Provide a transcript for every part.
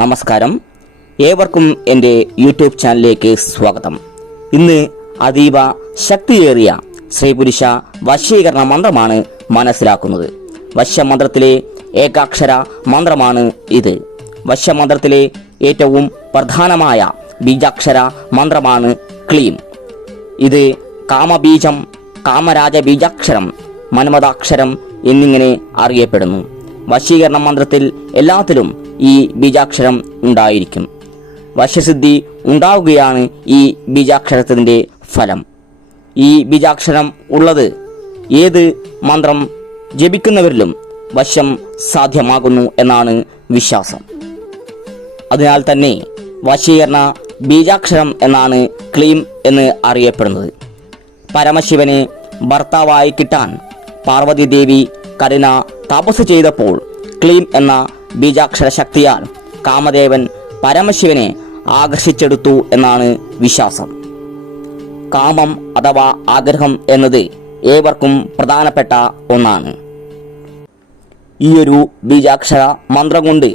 നമസ്കാരം, ഏവർക്കും എൻ്റെ യൂട്യൂബ് ചാനലിലേക്ക് സ്വാഗതം. ഇന്ന് അതീവ ശക്തിയേറിയ സ്ത്രീപുരുഷ വശീകരണ മന്ത്രമാണ് മനസ്സിലാക്കുന്നത്. വശമന്ത്രത്തിലെ ഏകാക്ഷര മന്ത്രമാണ് ഇത്. വശമന്ത്രത്തിലെ ഏറ്റവും പ്രധാനമായ ബീജാക്ഷര മന്ത്രമാണ് ക്ലീം. ഇത് കാമബീജം, കാമരാജ ബീജാക്ഷരം, മന്മഥാക്ഷരം എന്നിങ്ങനെ അറിയപ്പെടുന്നു. വശീകരണ മന്ത്രത്തിൽ എല്ലാത്തിലും ഈ ബീജാക്ഷരം ഉണ്ടായിരിക്കും. വശസിദ്ധി ഉണ്ടാവുകയാണ് ഈ ബീജാക്ഷരത്തിൻ്റെ ഫലം. ഈ ബീജാക്ഷരം ഉള്ളത് ഏത് മന്ത്രം ജപിക്കുന്നവരിലും വശം സാധ്യമാകുന്നു എന്നാണ് വിശ്വാസം. അതിനാൽ തന്നെ വശീകരണ ബീജാക്ഷരം എന്നാണ് ക്ലീം എന്ന് അറിയപ്പെടുന്നത്. പരമശിവനെ ഭർത്താവായി കിട്ടാൻ പാർവതി ദേവി കഠിന തപസ് ചെയ്തപ്പോൾ ക്ലീം എന്ന ബീജാക്ഷര ശക്തിയാൽ കാമദേവൻ പരമശിവനെ ആകർഷിച്ചെടുത്തു എന്നാണ് വിശ്വാസം. കാമം അഥവാ ആഗ്രഹം എന്നത് ഏവർക്കും പ്രധാനപ്പെട്ട ഒന്നാണ്. ഈയൊരു ബീജാക്ഷര മന്ത്രം കൊണ്ട്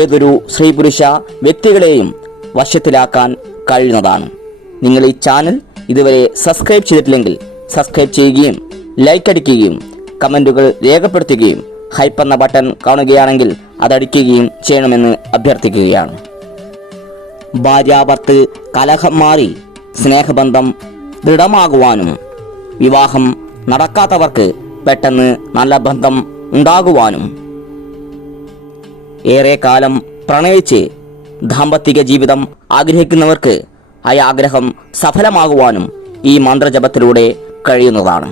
ഏതൊരു സ്ത്രീ പുരുഷ വ്യക്തികളെയും വശത്തിലാക്കാൻ കഴിയുന്നതാണ്. നിങ്ങൾ ഈ ചാനൽ ഇതുവരെ സബ്സ്ക്രൈബ് ചെയ്തിട്ടില്ലെങ്കിൽ സബ്സ്ക്രൈബ് ചെയ്യുകയും ലൈക്ക് അടിക്കുകയും കമൻറ്റുകൾ രേഖപ്പെടുത്തുകയും ഹൈപ്പ് എന്ന ബട്ടൺ കാണുകയാണെങ്കിൽ അതടിക്കുകയും ചെയ്യണമെന്ന് അഭ്യർത്ഥിക്കുകയാണ്. ഭാര്യാഭർത്ത് കലഹം മാറി സ്നേഹബന്ധം ദൃഢമാകുവാനും വിവാഹം നടക്കാത്തവർക്ക് പെട്ടെന്ന് നല്ല ബന്ധം ഉണ്ടാകുവാനും ഏറെ കാലം പ്രണയിച്ച് ദാമ്പത്തിക ജീവിതം ആഗ്രഹിക്കുന്നവർക്ക് ആ ആഗ്രഹം സഫലമാകുവാനും ഈ മന്ത്രജപത്തിലൂടെ കഴിയുന്നതാണ്.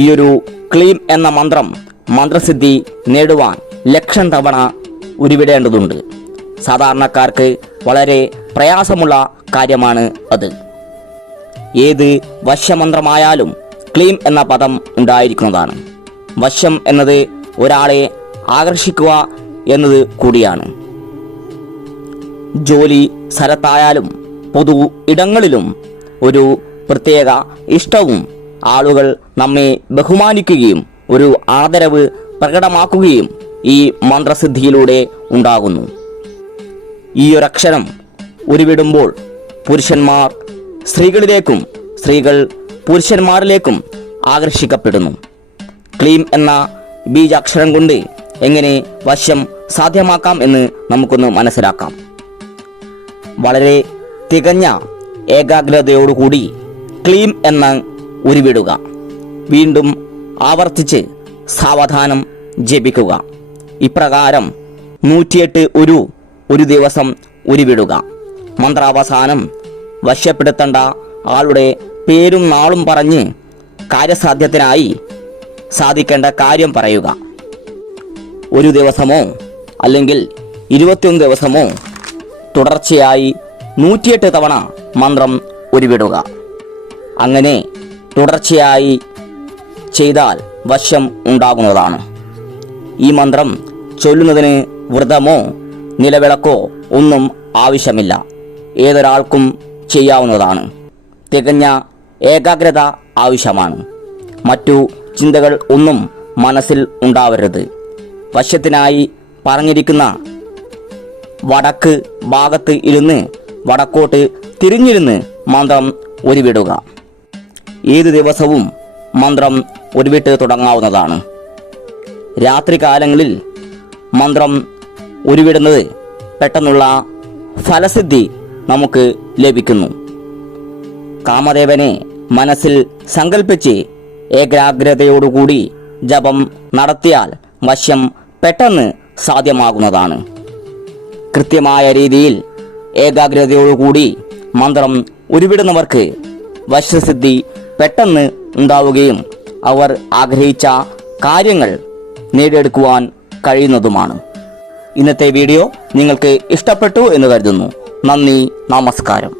ഈയൊരു ക്ലീം എന്ന മന്ത്രം മന്ത്രസിദ്ധി നേടുവാൻ ലക്ഷം തവണ ഉരുവിടേണ്ടതുണ്ട്. സാധാരണക്കാർക്ക് വളരെ പ്രയാസമുള്ള കാര്യമാണ് അത്. ഏത് വശമന്ത്രമായാലും ക്ലീം എന്ന പദം ഉണ്ടായിരിക്കുന്നതാണ്. വശം എന്നത് ഒരാളെ ആകർഷിക്കുക എന്നത് കൂടിയാണ്. ജോലി സ്ഥലത്തായാലും പൊതു ഇടങ്ങളിലും ഒരു പ്രത്യേക ഇഷ്ടവും ആളുകൾ നമ്മെ ബഹുമാനിക്കുകയും ഒരു ആദരവ് പ്രകടമാക്കുകയും ഈ മന്ത്രസിദ്ധിയിലൂടെ ഉണ്ടാകുന്നു. ഈ ഒരക്ഷരം ഉരുവിടുമ്പോൾ പുരുഷന്മാർ സ്ത്രീകളിലേക്കും സ്ത്രീകൾ പുരുഷന്മാരിലേക്കും ആകർഷിക്കപ്പെടുന്നു. ക്ലീം എന്ന ബീജാക്ഷരം കൊണ്ട് എങ്ങനെ വശം സാധ്യമാക്കാം എന്ന് നമുക്കൊന്ന് മനസ്സിലാക്കാം. വളരെ തികഞ്ഞ ഏകാഗ്രതയോടുകൂടി ക്ലീം എന്ന് ഉരുവിടുക. വീണ്ടും ആവർത്തിച്ച് സാവധാനം ജപിക്കുക. ഇപ്രകാരം 108 ഒരു ദിവസം ഉരുവിടുക. മന്ത്രാവസാനം വശപ്പെടുത്തേണ്ട ആളുടെ പേരും നാളും പറഞ്ഞ് കാര്യസാധ്യത്തിനായി സാധിക്കേണ്ട കാര്യം പറയുക. ഒരു ദിവസമോ അല്ലെങ്കിൽ 21 ദിവസമോ തുടർച്ചയായി 108 തവണ മന്ത്രം ഉരുവിടുക. അങ്ങനെ തുടർച്ചയായി ചെയ്താൽ വശം ഉണ്ടാകുന്നതാണ്. ഈ മന്ത്രം ചൊല്ലുന്നതിന് വ്രതമോ നിലവിളക്കോ ഒന്നും ആവശ്യമില്ല. ഏതൊരാൾക്കും ചെയ്യാവുന്നതാണ്. തികഞ്ഞ ഏകാഗ്രത ആവശ്യമാണ്. മറ്റു ചിന്തകൾ ഒന്നും മനസ്സിൽ ഉണ്ടാവരുത്. വശത്തിനായി പറഞ്ഞിരിക്കുന്ന വടക്ക് ഭാഗത്ത് ഇരുന്ന് വടക്കോട്ട് തിരിഞ്ഞിരുന്ന് മന്ത്രം ഉരുവിടുക. ഏത് ദിവസവും മന്ത്രം ഉരുവിട്ട് തുടങ്ങാവുന്നതാണ്. രാത്രികാലങ്ങളിൽ മന്ത്രം ഉരുവിടുന്നത് പെട്ടെന്നുള്ള ഫലസിദ്ധി നമുക്ക് ലഭിക്കുന്നു. കാമദേവനെ മനസ്സിൽ സങ്കല്പിച്ച് ഏകാഗ്രതയോടുകൂടി ജപം നടത്തിയാൽ വശം പെട്ടെന്ന് സാധ്യമാകുന്നതാണ്. കൃത്യമായ രീതിയിൽ ഏകാഗ്രതയോടുകൂടി മന്ത്രം ഉരുവിടുന്നവർക്ക് വശസിദ്ധി പെട്ടെന്ന് ഉണ്ടാവുകയും അവർ ആഗ്രഹിച്ച കാര്യങ്ങൾ നേടിയെടുക്കുവാൻ കഴിയുന്നതുമാണ്. ഇന്നത്തെ വീഡിയോ നിങ്ങൾക്ക് ഇഷ്ടപ്പെട്ടു എന്ന് കരുതുന്നു. നന്ദി, നമസ്കാരം.